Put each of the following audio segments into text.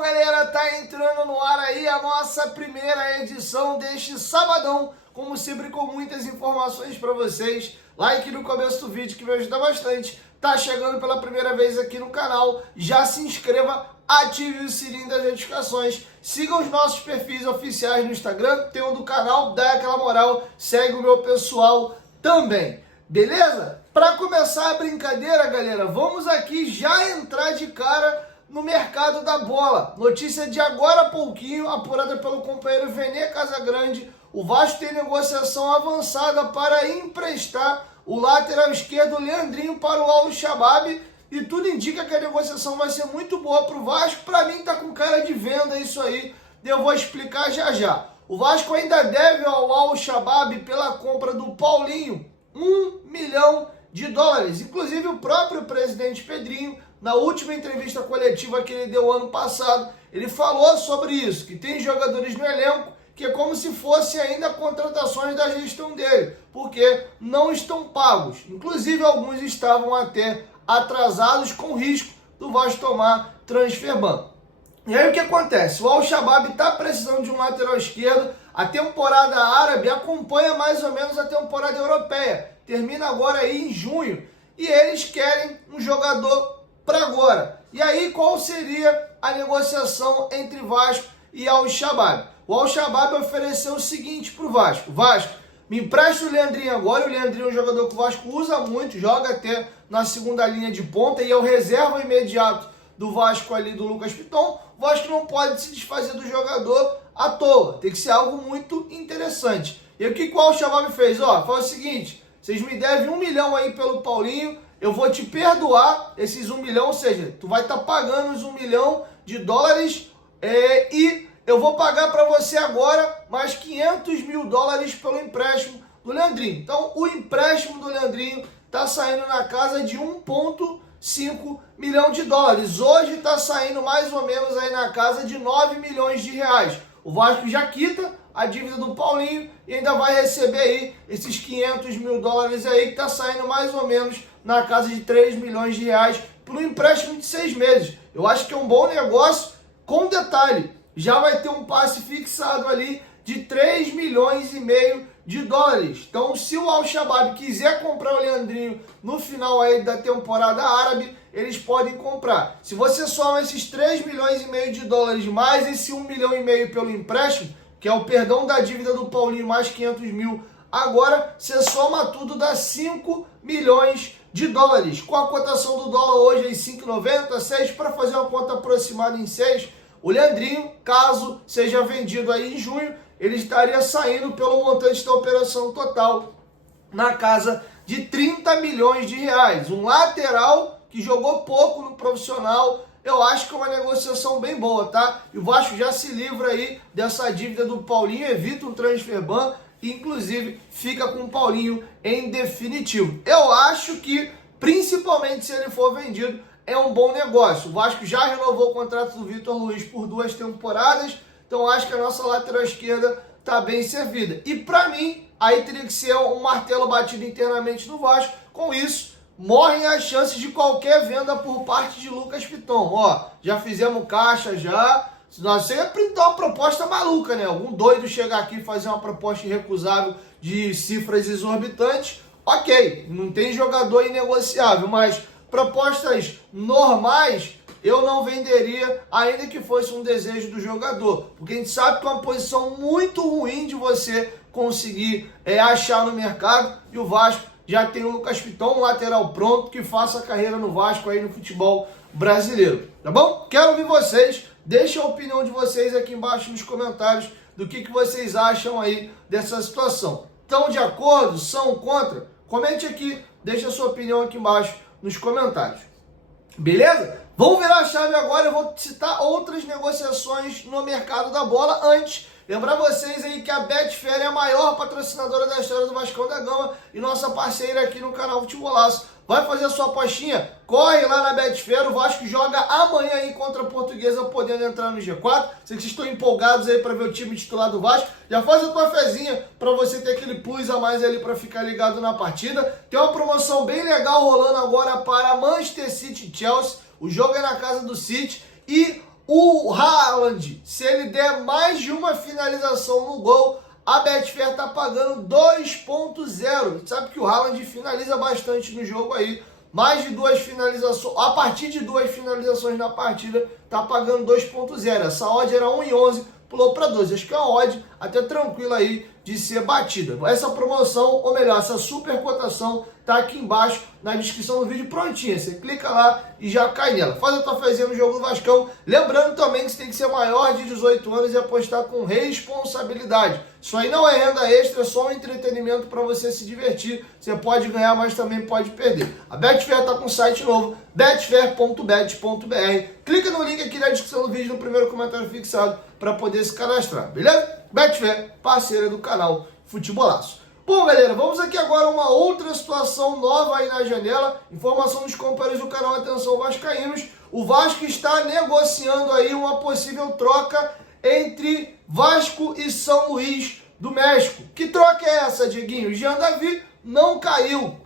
Bom, galera, tá entrando no ar aí a nossa primeira edição deste sabadão, como sempre com muitas informações para vocês. Like no começo do vídeo que me ajuda bastante. Tá chegando pela primeira vez aqui no canal, já se inscreva, ative o sininho das notificações, sigam os nossos perfis oficiais no Instagram, tem um do canal, dá aquela moral, segue o meu pessoal também, beleza? Para começar a brincadeira, galera, vamos aqui já entrar de cara no mercado da bola. Notícia de agora há pouquinho, apurada pelo companheiro Vene Casagrande, o Vasco tem negociação avançada para emprestar o lateral esquerdo Leandrinho para o Al-Shabaab, e tudo indica que a negociação vai ser muito boa para o Vasco. Para mim tá com cara de venda isso aí, eu vou explicar já já. O Vasco ainda deve ao Al-Shabaab pela compra do Paulinho $1 milhão. Inclusive o próprio presidente Pedrinho, na última entrevista coletiva que ele deu ano passado, ele falou sobre isso, que tem jogadores no elenco que é como se fosse ainda contratações da gestão dele, porque não estão pagos. Inclusive alguns estavam até atrasados, com risco do Vasco tomar transfer ban. E aí o que acontece? O Al-Shabaab está precisando de um lateral esquerdo. A temporada árabe acompanha mais ou menos a temporada europeia. Termina agora aí em junho. E eles querem um jogador para agora. E aí qual seria a negociação entre Vasco e Al-Shabaab? O Al-Shabaab ofereceu o seguinte para o Vasco. Vasco, me empresta o Leandrinho agora. O Leandrinho é um jogador que o Vasco usa muito, joga até na segunda linha de ponta e é o reserva imediato do Vasco ali, do Lucas Piton. O Vasco não pode se desfazer do jogador à toa. Tem que ser algo muito interessante. E o que o Al-Shabaab fez? Ó, faz o seguinte, vocês me devem $1 milhão aí pelo Paulinho, eu vou te perdoar esses $1 milhão, ou seja, tu vai estar pagando os $1 milhão e eu vou pagar para você agora mais $500 mil pelo empréstimo do Leandrinho. Então, o empréstimo do Leandrinho está saindo na casa de $1,5 milhão. Hoje está saindo mais ou menos aí na casa de R$9 milhões. O Vasco já quita a dívida do Paulinho e ainda vai receber aí esses $500 mil aí, que está saindo mais ou menos na casa de R$3 milhões por um empréstimo de 6 meses. Eu acho que é um bom negócio, com detalhe, já vai ter um passe fixado ali de $3,5 milhões. Então, se o Al-Shabaab quiser comprar o Leandrinho no final aí da temporada árabe, eles podem comprar. Se você soma esses $3,5 milhões mais esse $1,5 milhão pelo empréstimo, que é o perdão da dívida do Paulinho mais $500 mil, agora você soma tudo, dá $5 milhões. Com a cotação do dólar hoje em 5,90, 6, para fazer uma conta aproximada em 6, o Leandrinho, caso seja vendido aí em junho, ele estaria saindo pelo montante da operação total na casa de R$30 milhões. Um lateral que jogou pouco no profissional, eu acho que é uma negociação bem boa, tá? E o Vasco já se livra aí dessa dívida do Paulinho, evita um transfer ban e inclusive fica com o Paulinho em definitivo. Eu acho que, principalmente se ele for vendido, é um bom negócio. O Vasco já renovou o contrato do Vitor Luiz por 2 temporadas, então acho que a nossa lateral esquerda está bem servida. E para mim, aí teria que ser um martelo batido internamente no Vasco. Com isso, morrem as chances de qualquer venda por parte de Lucas Piton. Ó, já fizemos caixa já. Nós ia printar uma proposta maluca, né? Algum doido chegar aqui e fazer uma proposta irrecusável de cifras exorbitantes. Ok, não tem jogador inegociável, mas propostas normais eu não venderia, ainda que fosse um desejo do jogador, porque a gente sabe que é uma posição muito ruim de você conseguir achar no mercado, e o Vasco já tem o Lucas Piton, um lateral pronto, que faça a carreira no Vasco aí no futebol brasileiro, tá bom? Quero ouvir vocês, deixa a opinião de vocês aqui embaixo nos comentários do que vocês acham aí dessa situação. Estão de acordo? São contra? Comente aqui, deixa a sua opinião aqui embaixo nos comentários. Beleza? Vamos virar a chave agora, eu vou citar outras negociações no mercado da bola. Antes, lembrar vocês aí que a Betfair é a maior patrocinadora da história do Vascão da Gama e nossa parceira aqui no canal Futebolaço. Vai fazer a sua apostinha? Corre lá na Betfair, o Vasco joga amanhã aí contra a Portuguesa, podendo entrar no G4. Sei que vocês estão empolgados aí para ver o time titular do Vasco. Já faz a tua fezinha para você ter aquele plus a mais ali para ficar ligado na partida. Tem uma promoção bem legal rolando agora para Manchester City e Chelsea. O jogo é na casa do City e o Haaland, se ele der mais de uma finalização no gol, a Betfair tá pagando 2.0. Sabe que o Haaland finaliza bastante no jogo aí. Mais de 2 finalizações, a partir de 2 finalizações na partida, tá pagando 2.0. Essa odd era 1,11, pulou para 12. Acho que é uma odd até tranquila aí de ser batida. Essa promoção, ou melhor, essa super cotação, tá aqui embaixo na descrição do vídeo prontinha. Você clica lá e já cai nela. Faz a tua fezinha no jogo do Vascão. Lembrando também que você tem que ser maior de 18 anos e apostar com responsabilidade. Isso aí não é renda extra, é só um entretenimento para você se divertir. Você pode ganhar, mas também pode perder. A Betfair tá com um site novo, betfair.bet.br. Clica no link aqui na descrição do vídeo, no primeiro comentário fixado, para poder se cadastrar, beleza? Betfair, parceira do canal Futebolaço. Bom, galera, vamos aqui agora a uma outra situação nova aí na janela. Informação dos companheiros do canal Atenção Vascaínos. O Vasco está negociando aí uma possível troca entre Vasco e São Luís do México. Que troca é essa, Dieguinho? Jean David não caiu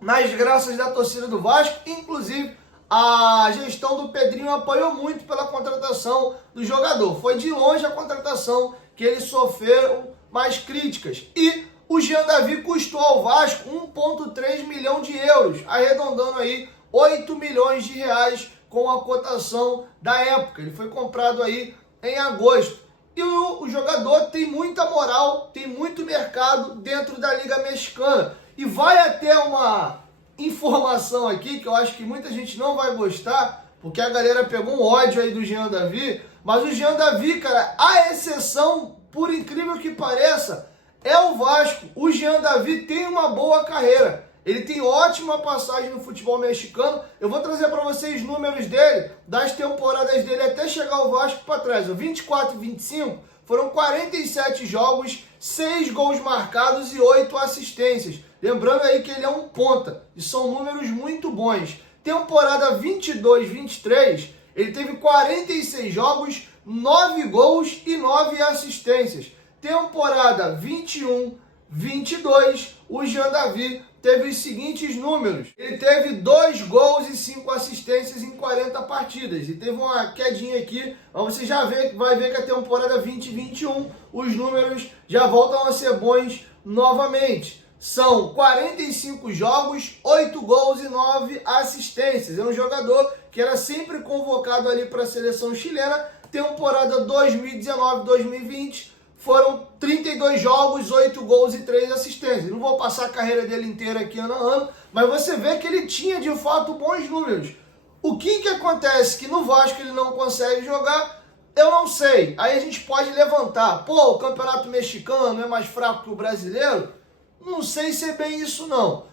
nas graças da torcida do Vasco, inclusive a gestão do Pedrinho apoiou muito pela contratação do jogador. Foi de longe a contratação que eles sofreram mais críticas. E o Jean David custou ao Vasco 1,3 milhão de euros, arredondando aí 8 milhões de reais com a cotação da época. Ele foi comprado aí em agosto. E o jogador tem muita moral, tem muito mercado dentro da Liga Mexicana. E vai até uma informação aqui que eu acho que muita gente não vai gostar, porque a galera pegou um ódio aí do Jean David, mas o Jean David, cara, a exceção, por incrível que pareça, é o Vasco. O Jean David tem uma boa carreira. Ele tem ótima passagem no futebol mexicano. Eu vou trazer para vocês números dele, das temporadas dele até chegar ao Vasco para trás. O 24 e 25 foram 47 jogos, 6 gols marcados e 8 assistências. Lembrando aí que ele é um ponta, e são números muito bons. Temporada 22-23, ele teve 46 jogos, 9 gols e 9 assistências. Temporada 21-22, o Jean David teve os seguintes números. Ele teve 2 gols e 5 assistências em 40 partidas. E teve uma quedinha aqui, mas você já vai ver que a temporada 20-21, os números já voltam a ser bons novamente. São 45 jogos, 8 gols e 9 assistências. É um jogador que era sempre convocado ali para a seleção chilena. Temporada 2019-2020 foram 32 jogos, 8 gols e 3 assistências. Não vou passar a carreira dele inteira aqui ano a ano, mas você vê que ele tinha de fato bons números. O que acontece? Que no Vasco ele não consegue jogar, eu não sei. Aí a gente pode levantar, pô, o campeonato mexicano é mais fraco que o brasileiro? Não sei se é bem isso não.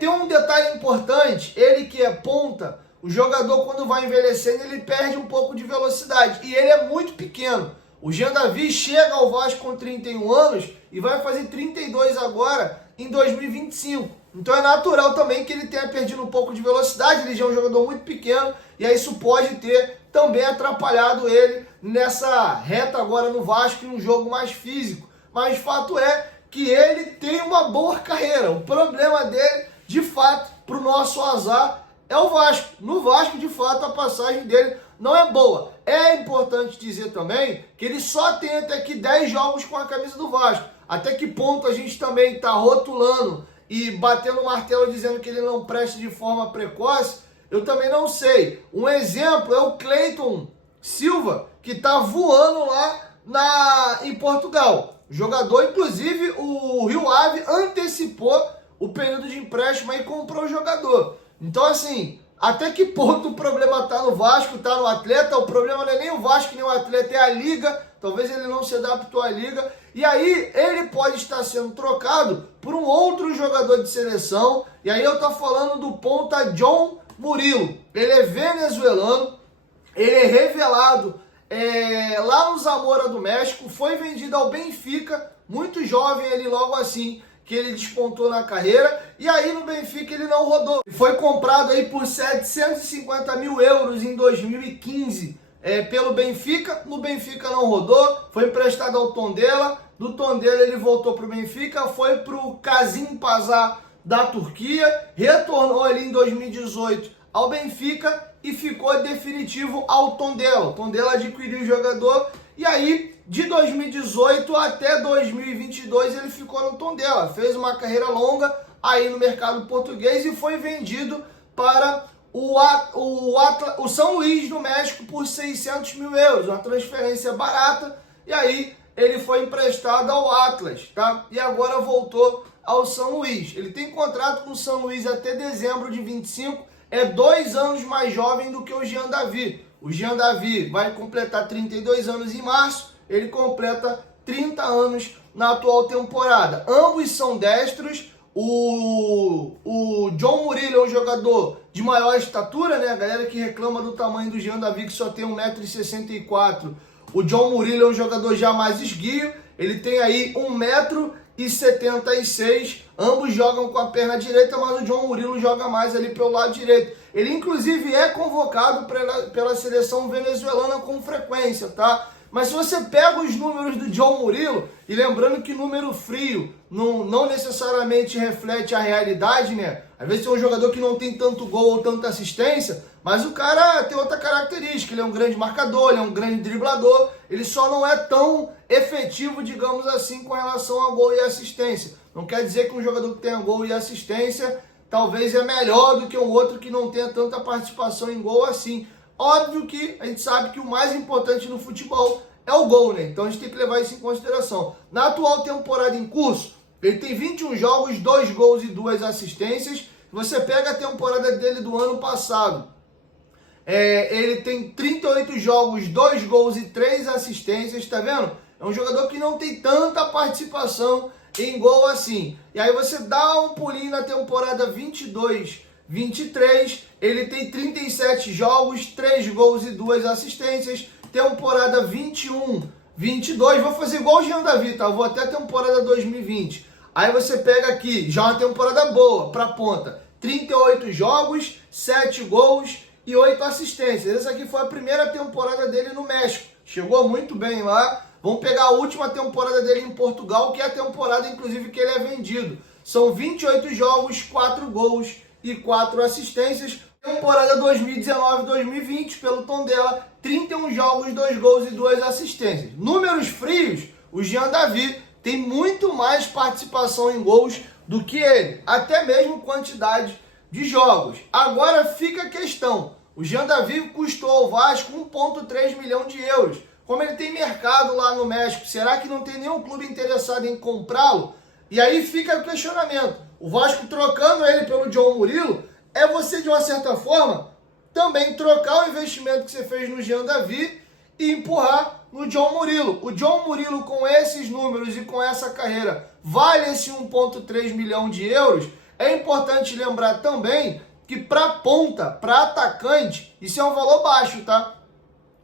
Tem um detalhe importante, ele que é ponta, o jogador quando vai envelhecendo ele perde um pouco de velocidade e ele é muito pequeno. O Jean David chega ao Vasco com 31 anos e vai fazer 32 agora em 2025. Então é natural também que ele tenha perdido um pouco de velocidade, ele já é um jogador muito pequeno e aí isso pode ter também atrapalhado ele nessa reta agora no Vasco, em um jogo mais físico. Mas fato é que ele tem uma boa carreira. O problema dele, de fato, para o nosso azar, é o Vasco. No Vasco, de fato, a passagem dele não é boa. É importante dizer também que ele só tem até aqui 10 jogos com a camisa do Vasco. Até que ponto a gente também está rotulando e batendo o martelo dizendo que ele não presta de forma precoce, eu também não sei. Um exemplo é o Cleiton Silva, que está voando lá em Portugal. Jogador, inclusive, o Rio Ave antecipou o período de empréstimo e comprou o jogador. Então, assim, até que ponto o problema está no Vasco, está no atleta? O problema não é nem o Vasco, nem o atleta, é a Liga. Talvez ele não se adaptou à Liga. E aí, ele pode estar sendo trocado por um outro jogador de seleção. E aí eu estou falando do ponta John Murilo. Ele é venezuelano, ele é revelado lá no Zamora do México, foi vendido ao Benfica, muito jovem ali logo assim que ele despontou na carreira, e aí no Benfica ele não rodou. Foi comprado aí por 750 mil euros em 2015 pelo Benfica, no Benfica não rodou, foi emprestado ao Tondela, do Tondela ele voltou para o Benfica, foi para o Kazım Pazar da Turquia, retornou ali em 2018 ao Benfica e ficou definitivo ao Tondela. O Tondela adquiriu o jogador e aí de 2018 até 2022 ele ficou no Tondela. Fez uma carreira longa aí no mercado português e foi vendido para o São Luís do México por 600 mil euros, uma transferência barata, e aí ele foi emprestado ao Atlas, tá? E agora voltou ao São Luís. Ele tem contrato com o São Luís até dezembro de 25, é 2 anos mais jovem do que o Jean David. O Jean David vai completar 32 anos em março, ele completa 30 anos na atual temporada. Ambos são destros. O John Murillo é um jogador de maior estatura, né? A galera que reclama do tamanho do Jean David, que só tem 1,64 m. O John Murillo é um jogador já mais esguio, ele tem aí 1,76 m. Ambos jogam com a perna direita, mas o John Murillo joga mais ali pelo lado direito. Ele inclusive é convocado pela seleção venezuelana com frequência, tá? Mas se você pega os números do John Murillo, e lembrando que número frio não necessariamente reflete a realidade, né? Às vezes tem um jogador que não tem tanto gol ou tanta assistência, mas o cara tem outra característica, ele é um grande marcador, ele é um grande driblador, ele só não é tão efetivo, digamos assim, com relação a gol e assistência. Não quer dizer que um jogador que tenha gol e assistência talvez é melhor do que um outro que não tenha tanta participação em gol assim. Óbvio que a gente sabe que o mais importante no futebol é o gol, né? Então a gente tem que levar isso em consideração. Na atual temporada em curso, ele tem 21 jogos, 2 gols e 2 assistências. Você pega a temporada dele do ano passado, ele tem 38 jogos, 2 gols e 3 assistências, tá vendo? É um jogador que não tem tanta participação em gol assim. E aí você dá um pulinho na temporada 22-23, ele tem 37 jogos, 3 gols e 2 assistências. Temporada 21-22, vou fazer igual o Jean David, tá? Vou até a temporada 2020. Aí você pega aqui, já uma temporada boa pra ponta. 38 jogos, 7 gols e 8 assistências. Essa aqui foi a primeira temporada dele no México. Chegou muito bem lá. Vamos pegar a última temporada dele em Portugal, que é a temporada, inclusive, que ele é vendido. São 28 jogos, 4 gols e 4 assistências. Temporada 2019-2020 pelo Tondela, 31 jogos, 2 gols e 2 assistências. Números frios, o Jean David tem muito mais participação em gols do que ele, até mesmo quantidade de jogos. Agora fica a questão, o Jean David custou ao Vasco 1,3 milhão de euros. Como ele tem mercado lá no México, será que não tem nenhum clube interessado em comprá-lo? E aí fica o questionamento, o Vasco trocando ele pelo John Murillo, é você, de uma certa forma, também trocar o investimento que você fez no Jean David e empurrar no John Murillo. O John Murillo, com esses números e com essa carreira, vale esse 1,3 milhão de euros. É importante lembrar também que para ponta, para atacante, isso é um valor baixo, tá?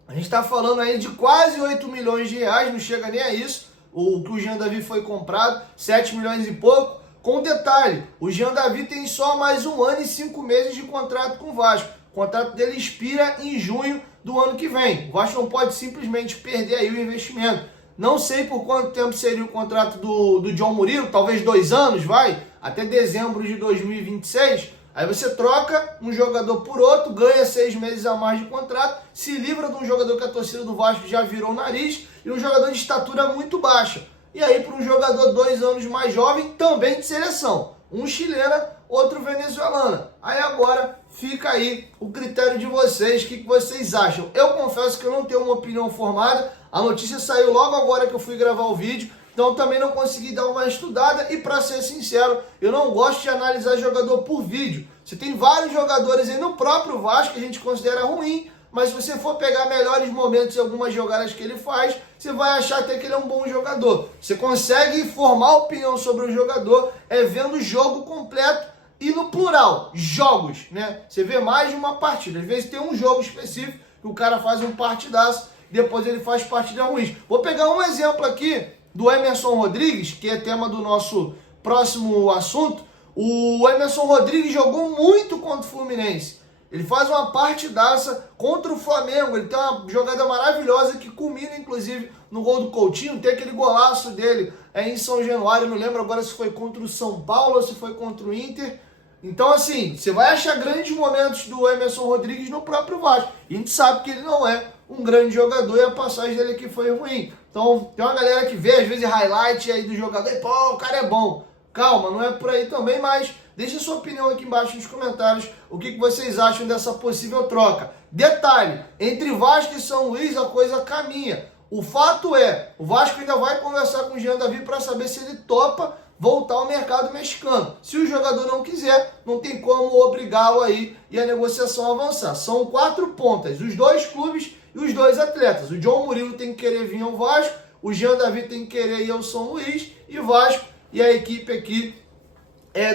A gente está falando aí de quase 8 milhões de reais, não chega nem a isso, o que o Jean David foi comprado, 7 milhões e pouco. Com detalhe, o Jean David tem só mais 1 ano e 5 meses de contrato com o Vasco. O contrato dele expira em junho do ano que vem. O Vasco não pode simplesmente perder aí o investimento. Não sei por quanto tempo seria o contrato do John Murillo, talvez 2 anos, vai, até dezembro de 2026. Aí você troca um jogador por outro, ganha 6 meses a mais de contrato, se livra de um jogador que a torcida do Vasco já virou o nariz e um jogador de estatura muito baixa. E aí para um jogador 2 anos mais jovem, também de seleção. Um chilena, outro venezuelana. Aí agora fica aí o critério de vocês, o que vocês acham. Eu confesso que eu não tenho uma opinião formada, a notícia saiu logo agora que eu fui gravar o vídeo, então também não consegui dar uma estudada e, para ser sincero, eu não gosto de analisar jogador por vídeo. Você tem vários jogadores aí no próprio Vasco que a gente considera ruim, mas se você for pegar melhores momentos em algumas jogadas que ele faz, você vai achar até que ele é um bom jogador. Você consegue formar opinião sobre o jogador vendo o jogo completo e no plural, jogos, né? Você vê mais de uma partida. Às vezes tem um jogo específico que o cara faz um partidaço, depois ele faz partidas ruins. Vou pegar um exemplo aqui do Emerson Rodrigues, que é tema do nosso próximo assunto. O Emerson Rodrigues jogou muito contra o Fluminense. Ele faz uma partidaça contra o Flamengo, ele tem uma jogada maravilhosa que culmina, inclusive, no gol do Coutinho. Tem aquele golaço dele em São Januário, não lembro agora se foi contra o São Paulo ou se foi contra o Inter. Então, assim, você vai achar grandes momentos do Emerson Rodrigues no próprio Vasco. E a gente sabe que ele não é um grande jogador e a passagem dele aqui foi ruim. Então, tem uma galera que vê, às vezes, highlight aí do jogador e, pô, o cara é bom. Calma, não é por aí também, mas deixa sua opinião aqui embaixo nos comentários o que vocês acham dessa possível troca. Detalhe, entre Vasco e São Luís a coisa caminha. O fato é, o Vasco ainda vai conversar com o Jean David para saber se ele topa voltar ao mercado mexicano. Se o jogador não quiser, não tem como obrigá-lo aí e a negociação avançar. São 4 pontas, os 2 clubes e os 2 atletas. O John Murilo tem que querer vir ao Vasco, o Jean David tem que querer ir ao São Luís e Vasco e a equipe aqui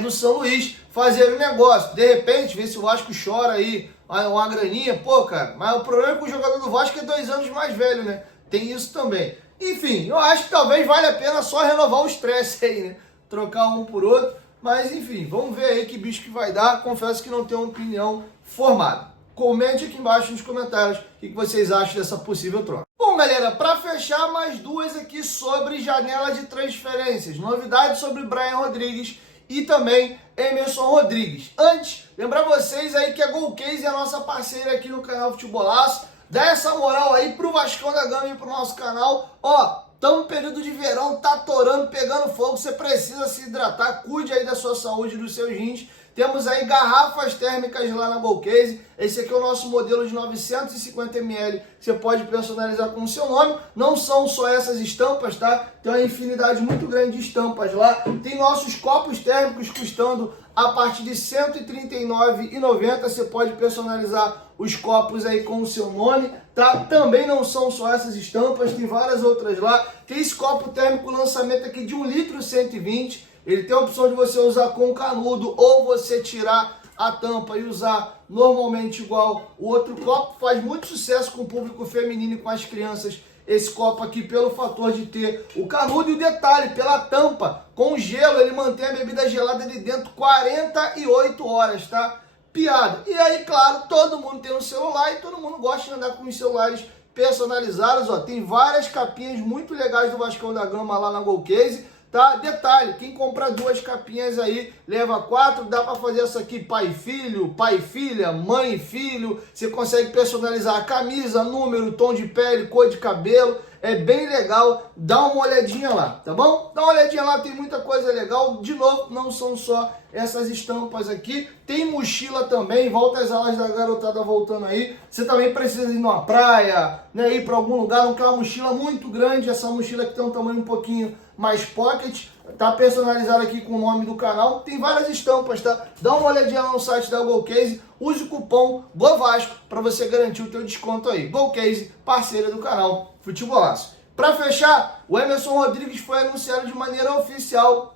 do São Luís fazer o negócio. De repente, ver se o Vasco chora aí uma graninha, pô, cara, mas o problema é que o jogador do Vasco é 2 anos mais velho, né? Tem isso também. Enfim, eu acho que talvez valha a pena só renovar o estresse aí, né? Trocar um por outro. Mas enfim, vamos ver aí que bicho que vai dar. Confesso que não tenho uma opinião formada. Comente aqui embaixo nos comentários o que vocês acham dessa possível troca. Bom, galera, para fechar, mais 2 aqui sobre janela de transferências. Novidades sobre Brian Rodrigues e também Emerson Rodrigues. Antes, lembrar vocês aí que a Golcase é a nossa parceira aqui no canal Futebolaço. Dá essa moral aí pro Vascão da Gama e pro nosso canal. Ó, estamos no período de verão, tá torando, pegando fogo, você precisa se hidratar, cuide aí da sua saúde, dos seus rins. Temos aí garrafas térmicas lá na Golcase. Esse aqui é o nosso modelo de 950 ml. Você pode personalizar com o seu nome. Não são só essas estampas, tá? Tem uma infinidade muito grande de estampas lá. Tem nossos copos térmicos custando a partir de R$ 139,90. Você pode personalizar os copos aí com o seu nome, tá? Também não são só essas estampas, tem várias outras lá. Tem esse copo térmico lançamento aqui de 1 litro 120. Ele tem a opção de você usar com canudo ou você tirar a tampa e usar normalmente igual o outro copo. Faz muito sucesso com o público feminino e com as crianças esse copo aqui pelo fator de ter o canudo e o detalhe, pela tampa com gelo, ele mantém a bebida gelada ali dentro 48 horas, tá? Piada. E aí, claro, todo mundo tem um celular e todo mundo gosta de andar com os celulares personalizados, ó. Tem várias capinhas muito legais do Vascão da Gama lá na Golcase. Tá? Detalhe, quem comprar 2 capinhas aí, leva 4, dá para fazer essa aqui pai e filha, mãe e filho, você consegue personalizar a camisa, número, tom de pele, cor de cabelo, é bem legal, dá uma olhadinha lá, tá bom? Dá uma olhadinha lá, tem muita coisa legal, de novo, não são só essas estampas aqui, tem mochila também, volta às aulas da garotada voltando aí, você também precisa ir numa praia, né, ir para algum lugar, não quer uma mochila muito grande, essa mochila que tem um tamanho um pouquinho mais pocket, tá personalizado aqui com o nome do canal, tem várias estampas, tá? Dá uma olhadinha lá no site da Golcase, use o cupom GOVASCO para você garantir o teu desconto aí. Golcase, parceira do canal Futebolaço. Para fechar, o Emerson Rodrigues foi anunciado de maneira oficial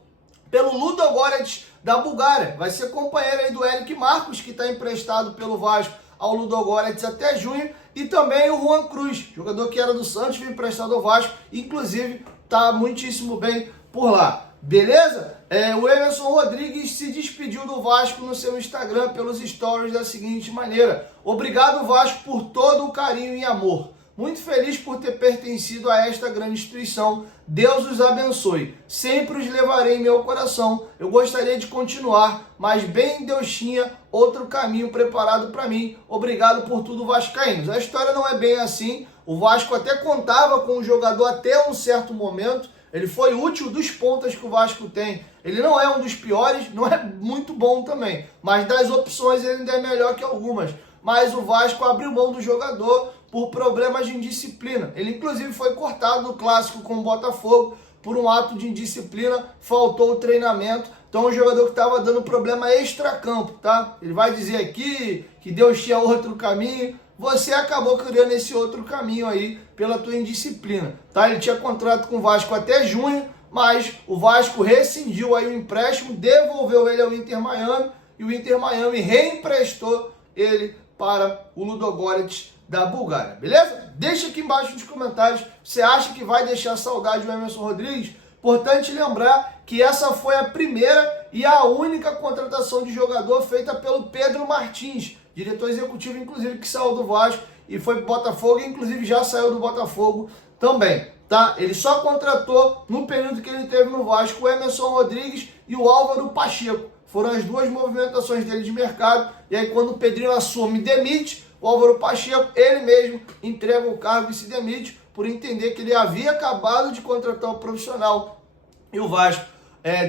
pelo Ludogorets da Bulgária. Vai ser companheiro aí do Eric Marcos, que está emprestado pelo Vasco ao Ludogorets até junho, e também o Juan Cruz, jogador que era do Santos, foi emprestado ao Vasco, inclusive tá muitíssimo bem por lá. Beleza? O Emerson Rodrigues se despediu do Vasco no seu Instagram pelos stories da seguinte maneira: obrigado, Vasco, por todo o carinho e amor. Muito feliz por ter pertencido a esta grande instituição. Deus os abençoe. Sempre os levarei em meu coração. Eu gostaria de continuar, mas bem Deus tinha outro caminho preparado para mim. Obrigado por tudo, vascaínos. A história não é bem assim. O Vasco até contava com o jogador até um certo momento. Ele foi útil dos pontas que o Vasco tem. Ele não é um dos piores, não é muito bom também. Mas das opções ele ainda é melhor que algumas. Mas o Vasco abriu mão do jogador por problemas de indisciplina. Ele inclusive foi cortado do clássico com o Botafogo por um ato de indisciplina, faltou o treinamento. Então o jogador que estava dando problema extracampo, tá? Ele vai dizer aqui que Deus tinha outro caminho. Você acabou criando esse outro caminho aí pela tua indisciplina, tá? Ele tinha contrato com o Vasco até junho, mas o Vasco rescindiu aí o empréstimo, devolveu ele ao Inter Miami e o Inter Miami reemprestou ele para o Ludogorets da Bulgária, beleza? Deixa aqui embaixo nos comentários, você acha que vai deixar saudade do Emerson Rodrigues? Importante lembrar que essa foi a primeira e a única contratação de jogador feita pelo Pedro Martins, diretor executivo, inclusive, que saiu do Vasco e foi para o Botafogo, e inclusive já saiu do Botafogo também, tá? Ele só contratou, no período que ele teve no Vasco, o Emerson Rodrigues e o Álvaro Pacheco. Foram as duas movimentações dele de mercado. E aí quando o Pedrinho assume e demite, o Álvaro Pacheco, ele mesmo entrega o cargo e se demite por entender que ele havia acabado de contratar o profissional e o Vasco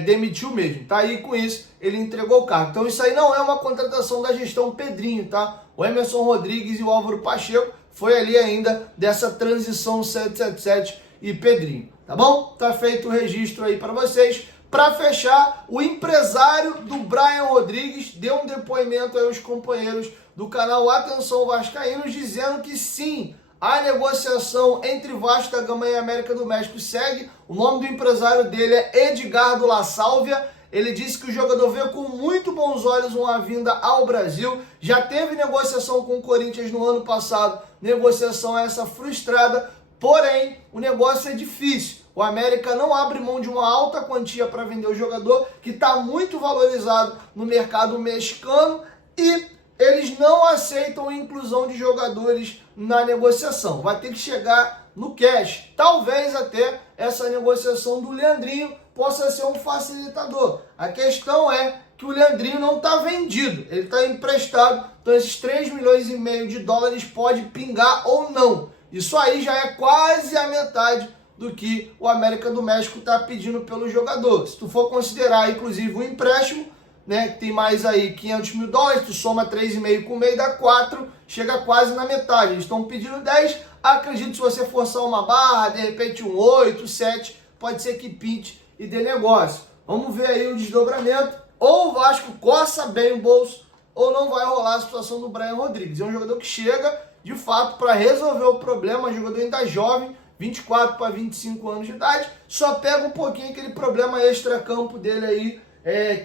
demitiu mesmo. Tá aí com isso, ele entregou o cargo. Então isso aí não é uma contratação da gestão Pedrinho, tá? O Emerson Rodrigues e o Álvaro Pacheco foi ali ainda dessa transição 777 e Pedrinho, tá bom? Tá feito o registro aí para vocês. Para fechar, o empresário do Brian Rodrigues deu um depoimento aí aos companheiros do canal Atenção Vascaínos, dizendo que sim, a negociação entre Vasco da Gama e América do México segue. O nome do empresário dele é Edgardo La Sálvia. Ele disse que o jogador vê com muito bons olhos uma vinda ao Brasil. Já teve negociação com o Corinthians no ano passado, negociação essa frustrada, porém o negócio é difícil. O América não abre mão de uma alta quantia para vender o jogador, que está muito valorizado no mercado mexicano, e eles não aceitam a inclusão de jogadores na negociação. Vai ter que chegar no cash. Talvez até essa negociação do Leandrinho possa ser um facilitador. A questão é que o Leandrinho não está vendido, ele está emprestado, então esses 3,5 milhões de dólares pode pingar ou não. Isso aí já é quase a metade do que o América do México está pedindo pelo jogador. Se tu for considerar, inclusive, o empréstimo, né, que tem mais aí 500 mil dólares, tu soma 3,5 com meio, dá 4, chega quase na metade. Eles estão pedindo 10, acredito que se você forçar uma barra, de repente um 8, 7, pode ser que pinte e dê negócio. Vamos ver aí o desdobramento. Ou o Vasco coça bem o bolso, ou não vai rolar a situação do Brian Rodrigues. É um jogador que chega, de fato, para resolver o problema, um jogador ainda jovem, 24 para 25 anos de idade, só pega um pouquinho aquele problema extra-campo dele aí,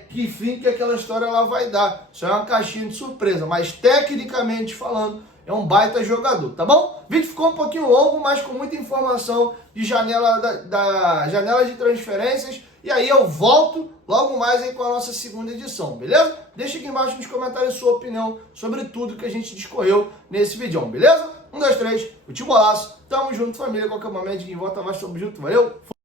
que fim que aquela história lá vai dar. Isso é uma caixinha de surpresa, mas tecnicamente falando, é um baita jogador, tá bom? O vídeo ficou um pouquinho longo, mas com muita informação de janela da janela de transferências, e aí eu volto logo mais aí com a nossa segunda edição, beleza? Deixa aqui embaixo nos comentários sua opinião sobre tudo que a gente discorreu nesse vídeo, beleza? 1, 2, 3, o Tibolaço, tamo junto, família, qualquer momento, em volta mais, tamo junto, valeu!